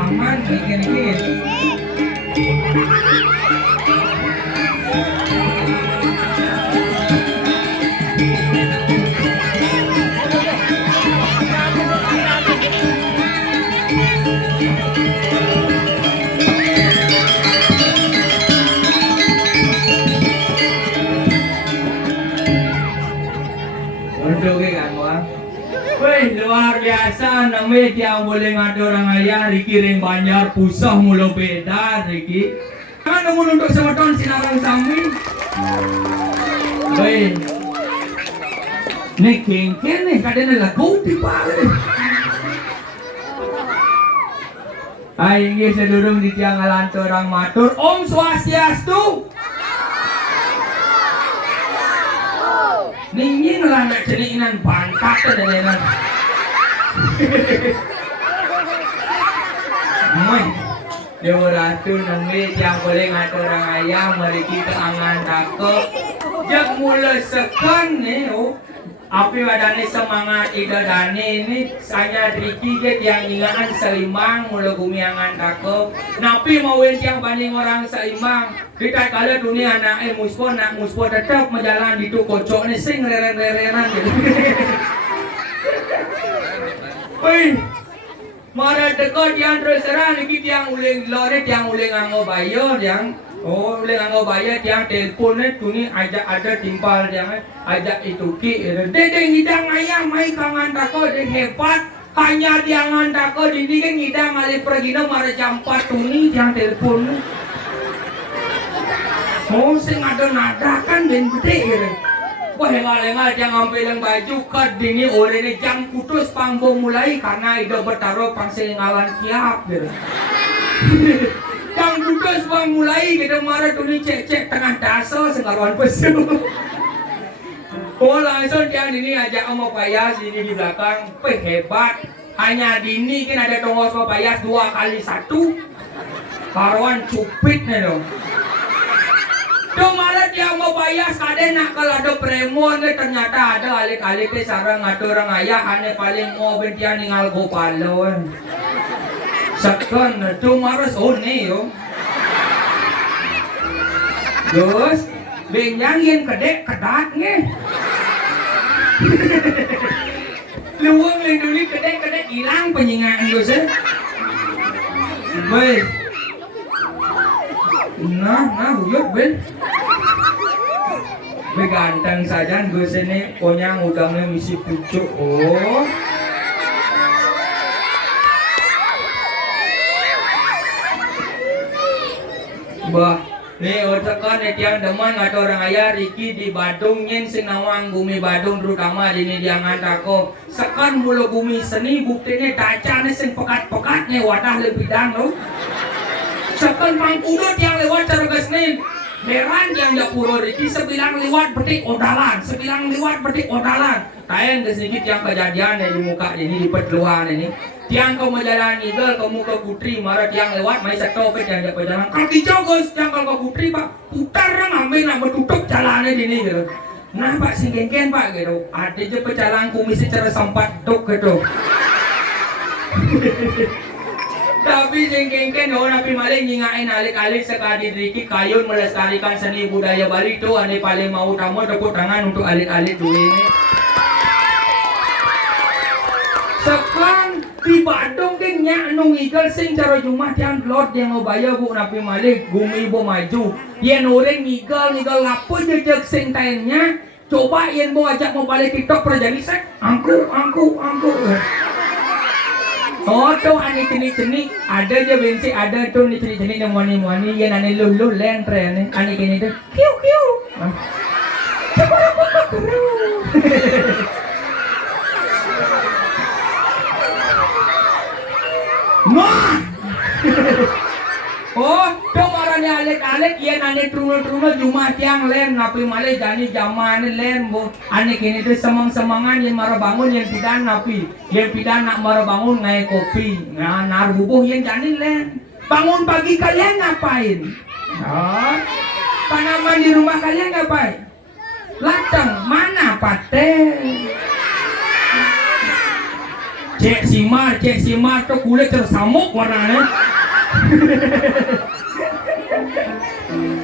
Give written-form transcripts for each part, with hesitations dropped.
Aman dikit-dikit. Waduh kan Bang. Wih, luar biasa namanya yang boleh ngadu orang ayah Riki ring banjar pusah mulu beda Riki. Kan namun untuk semeton sinarang sami. Wih. Nih kengken nih kadang lagu di balik. Hai ini sedurung di tiang alanto orang matur Om Swastiastu. Ningin lah nak ceniinan pantat dan Moy, Dewa Ratu nangli yang boleh ngatur orang ayam mari kita angan takut. Jak mula sekan nih, api wadane semangat ida dani ini saya Riki get yang ingaan selimang mula bumi angan takut. Napi mau yang banding orang selimang. Kita kala dunia anak muspo tetap menjalan di tu kocok ni sing leren-lerenan gitu. Wih, mara dekat yang terus serang ni tiang uling lore tiang uling anggo bayar yang uling anggo bayar tiang telpon ni tu ni ajak ada timpal tiang ajak itu ki. Dede ngidang ayam mai kangan tako de hebat hanya tiangan tako di ni kan ngidang alih pergi no mara campat tu ni tiang telpon ni. Oh, sing ada nada kan ben gede gitu. Wah, lengal-lengal yang ngambil yang baju kat dini oleh ni jam putus panggung mulai karena ida bertaruh pangselingalan kiap gitu. Jam putus pang mulai kita marah tu ni cek-cek tengah dasar sengkaruan pesu. Oh, langsung yang dini ajak sama payas ini di belakang, hebat. Hanya dini kan ada tongos sama payas 2x1. Karuan cupit nih dong. Cuma dia mau bayar kade nak kalau ada premon ni ternyata ada alik-alik ni sarang ada orang ayah ane paling mau bentian ningal gopalon. Sekan cuma harus ni yo. Terus benyangin kedek kedat ni. Luang lindungi kedek hilang penyingaan tu sih. Baik. Nah, huyuk ben. Beganteng saja gue sini konyang udangnya misi pucuk. Oh. Bah, Nih sekan tiang deman atau orang ayah Riki di Badung nyen sing nawang bumi Badung terutama di ini diangan tako sekan mulu bumi seni buktinya kaca nih sing pekat-pekat nih wadah lebih dang lo sekan pangkudut yang lewat cara nih heran yang Japuro Riki sebilang lewat berarti odalan sebilang lewat berarti odalan tayang sedikit yang kejadian di muka ini di pedluan ini tiang kau menjalani gel kamu ke putri marah tiang lewat mai seto ke tiang jalan kaki jauh guys tiang kalau ke putri pak putar ngambil nama tutup jalannya di ini gitu nah pak si genggen pak gitu ada aja pecalang kumis secara sempat tuk gitu tapi si genggen oh napi maling nyingain alik-alik sekali Riki kayun melestarikan seni budaya Bali tuh ane paling mau tamu tepuk tangan untuk alik-alik dulu ini sekarang di Badung kan nyak nung igal sing cara Jumat yang lot yang mau bayar bu napi malik gumi bo maju yen orang igal ngapo jejak sing tainnya coba yen mau ajak mau balik TikTok perjani sek angku oh tuh ane ceni ada aja bensi ada tuh nih ceni yang wani yen ane lulu len tren ane kini tuh kiu Nah, oh, tuh marahnya alik-alik, ya nane trumel Jumat yang len, napi malih jani zaman len, bu, ane kini tuh semang-semangan yang marah bangun yang pidan napi, yang pidan nak marah bangun ngai kopi, nah nar bubuh yang jani len, bangun pagi kalian ngapain? Oh, tanaman di rumah kalian ngapain? Latang mana paten? Cek simar tuh kulit tersamuk warnanya.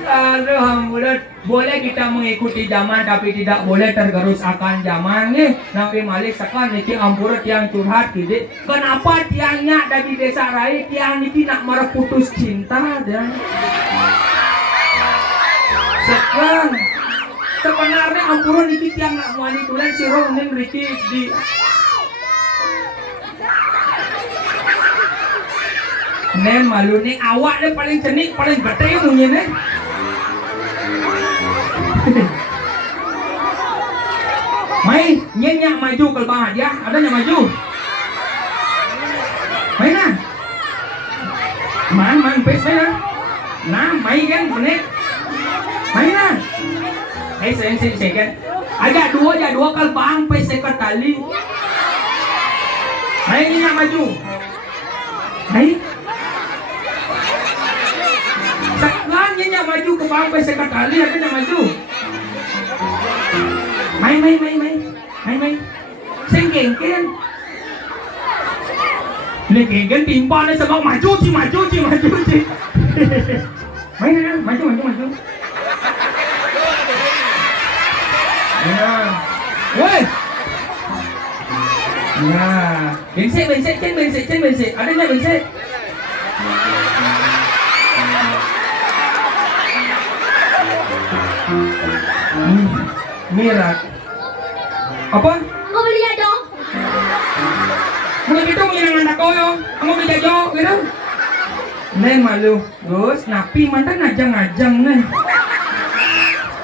Aduh hamburat, boleh kita mengikuti zaman tapi tidak boleh tergerus akan zaman nih. Nabi Malik sekan niki ampurat yang curhat gitu. Kenapa tiangnya dari desa Rai tiang niki nak marah putus cinta dan sekan sebenarnya ampurat niki tiang nak muani tulen sirong ning riki di Nen malu nih awak deh paling cenik paling gede punya nih. Mai nyenyak maju ke bawah dia ada yang maju. Mai nah. Man pes mana? Nah mai kan menit. Mai nah. Sen kan. Ada dua kali bang pes sekat tali. Mai nyenyak maju. Mai Selanjutnya maju ke bangkai sekali ada yang maju. Main. Sing genggen. Ini genggen timpa nih sebab maju. Main maju. Ya. Woi. Ya. Bensin. Ada nggak bensin? Mirat. Apa? Aku beli jajo. Mulai gitu menyenangkan aku yo. Aku beli jajo gitu. Neng malu. Terus napi mantan ngajang nih.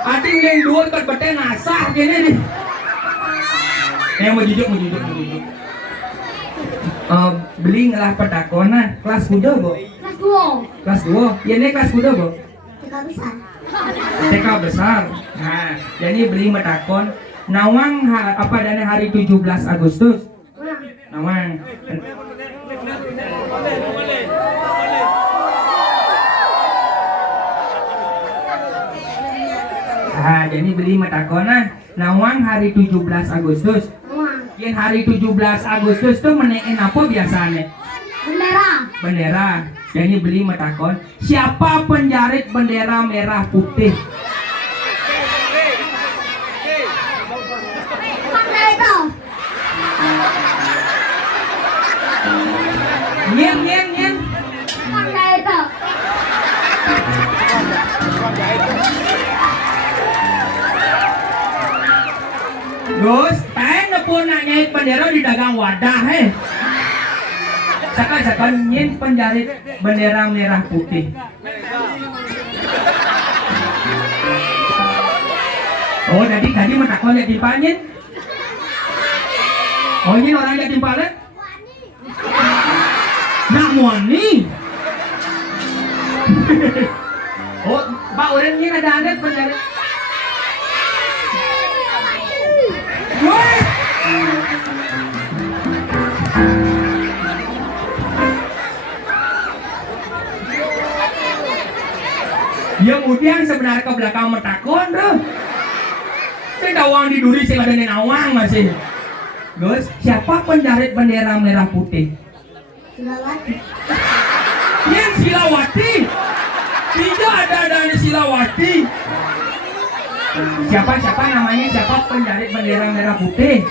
Ating yang dua kat bete ngasah gini nih. Yang mau jujur. Beli ngelah petakonan kelas kuda bu. Kelas 2. Ya ini kelas kuda bu. TK besar. Nah, jadi beli metakon nawang dana hari 17 Agustus. Nawang. Ah, jadi beli metakon nawang hari 17 Agustus. Yang hari 17 Agustus tuh menein apa biasanya? Bendera. Jadi beli metakon siapa penjarit bendera merah putih? Nyen. Terus, tanya pun nanya bendera di dagang wadah Sekan nyen penjarit bendera merah putih. Oh, tadi menakon lihat timpalnya. Oh, ini orang lihat timpalnya? Nak muani. Oh, Pak Uren ini ada anet penjara. Woi. Ya kemudian sebenarnya ke belakang metakon tuh. Saya dawang di duri saya ada nenawang masih. Guys, siapa penjarit bendera merah putih? Silawati. Yang Silawati. Tidak ada di Silawati. Siapa namanya? Siapa penjarit bendera merah putih?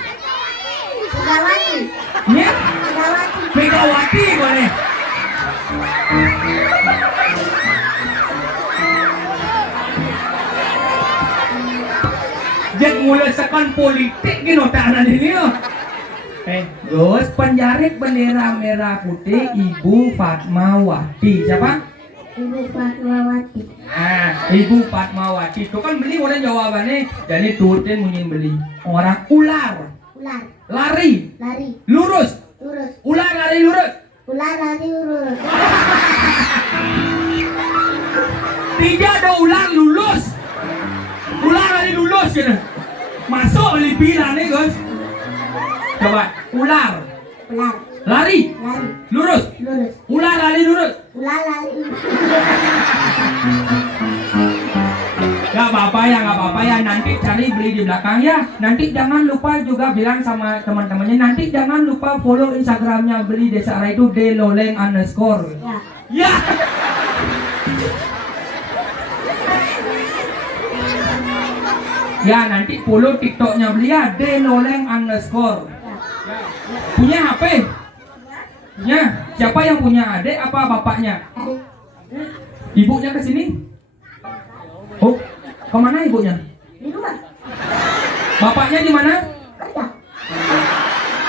Silawati. Ya? Silawati. Megawati boleh. Jadi mulai sekan politik gini tahanan ini loh. Terus penjarit bendera merah putih Ibu Fatmawati. Siapa? Ibu Fatmawati. Nah, Ibu Fatmawati itu kan beli udah jawabannya. Jadi turutin munyin beli. Orang ular. Ular. Lari. Lari. Lurus. Lurus. Ular lari lurus. Ular lari lurus. Tidak ada ular lulus. Ular lari lulus gitu. Masuk beli bilang nih guys. Coba ular. Ular. Lari. Lari. Lurus. Lurus. Ular lari lurus. Ular lari. Gak apa-apa ya, nanti cari beli di belakang ya. Nanti jangan lupa juga bilang sama teman-temannya, nanti jangan lupa follow Instagramnya Beli Desa Ara itu @deloleng_. Ya. Ya. Ya nanti follow TikToknya Beli ya @deloleng_. Ya. Punya HP? Punya. Siapa yang punya, adik apa bapaknya? Adik. Ibunya ke sini? Oh, kemana ibunya? Di rumah. Bapaknya di mana? Kerja.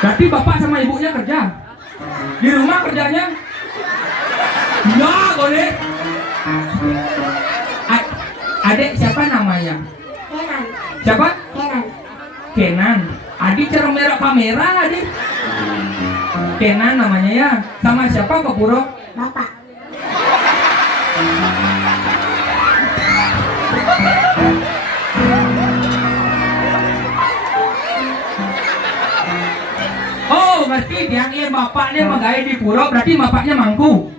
Berarti bapak sama ibunya kerja. Di rumah kerjanya? Ya, boleh. Adik siapa namanya? Kenan. Siapa? Kenan. Kenan. Adik cara merah kamera, adik. Kenan namanya ya. Sama siapa ke Puro? Bapak. Oh, berarti yang bapaknya menggaya di Puro, berarti bapaknya mangku.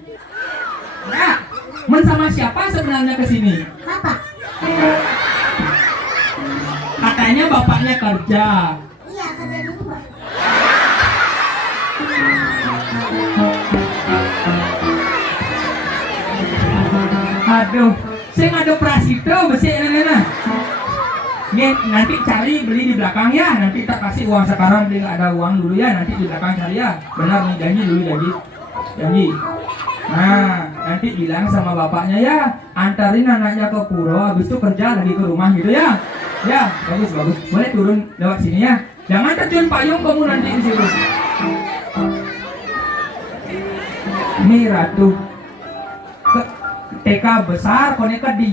Nah, men sama siapa sebenarnya ke sini? Bapak. Katanya bapaknya kerja. Iya, kerja di rumah. Aduh, saya ada prasito besi nenek. Nih, nanti cari beli di belakang ya. Nanti tak kasih uang sekarang, beli nggak ada uang dulu ya. Nanti di belakang cari ya. Benar nih, janji dulu janji. Nah, nanti bilang sama bapaknya ya, antarin anaknya ke Puro, habis itu kerja lagi ke rumah gitu ya. Ya, bagus. Boleh turun lewat sini ya. Jangan terjun payung kamu nanti di situ. Ini Ratu. TK besar, koneka di